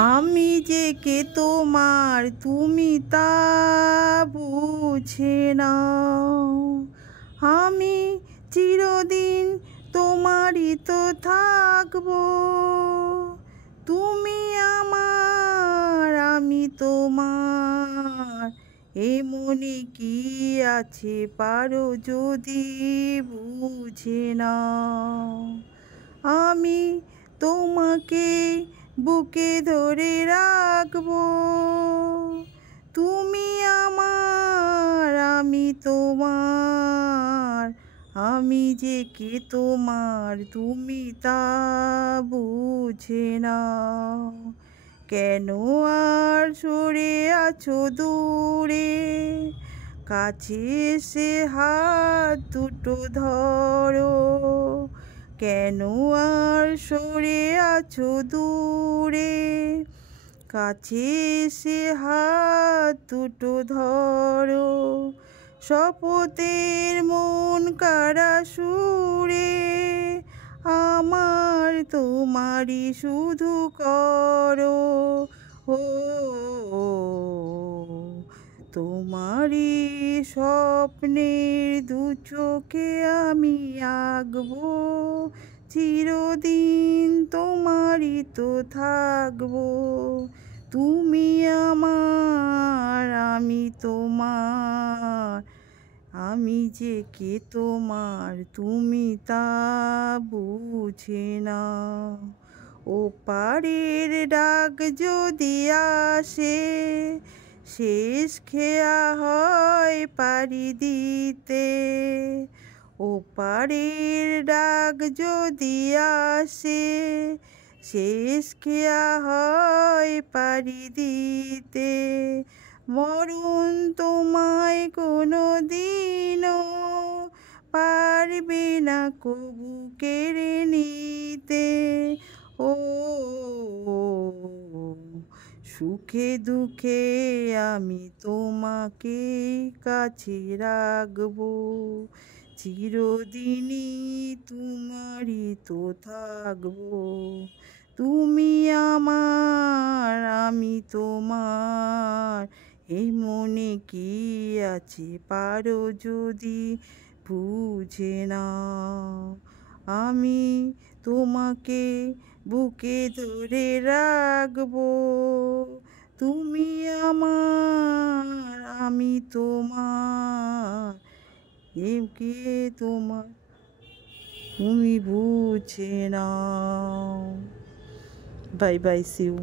আমি যে কে তোমার তুমি তা বুঝে নাও। আমি চিরদিন তোমারই তো থাকবো। তুমি আমার আমি তোমার, এ মনে কি আছে পারো যদি বুঝে নাও। আমি তোমাকে বুকে ধরে রাখবো। তুমি আমার আমি তোমার, আমি যে কে তোমার তুমি তা বুঝে নাও। কেন আর সরে আছো দূরে, কাছে এসে হাত দুটো ধরো। কেন আর সরে আছো দূরে, কাছে এসে হাত দুটো ধরো। শপথের মন কারা সুরে, আমার তোমারই শুধু করো। ও তোমারই স্বপ্নের দু চোখে আমি আঁকবো। চিরদিন তোমারই তো থাকবো। তুমি আমার আমি তোমার, আমি যে কে তোমার তুমি তা বুঝে নাও। ও পারের ডাক যদি আসে, শেষ খেয়া হয় পাড়ি দিতে। ও পারের ডাক যদি আসে, শেষ খেয়া হয় পাড়ি দিতে। মরণ তোমায় কোনো দিনও পারবে না কবু কেড়ে নিতে। ও সুখে দুঃখে আমি তোমাকে কাছে রাখবো। চিরদিনই তোমারই তো থাকবো। তুমি আমার আমি তোমার, এই মনে কি আছে পারো যদি বুঝে নাও। আমি তোমাকে বুকে ধরে রাখবো। তুমি আমার আমি তোমার, এ কে তোমার তুমি বুঝে নাও। Bye bye, see you.